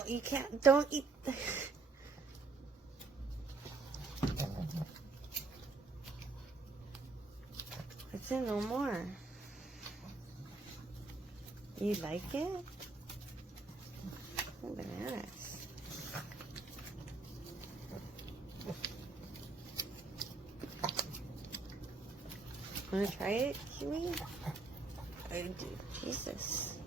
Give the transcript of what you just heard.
Oh, you can't. Don't eat. That's it, no more. You like it? Oh, bananas. Wanna try it, Kiwi? I do. Jesus.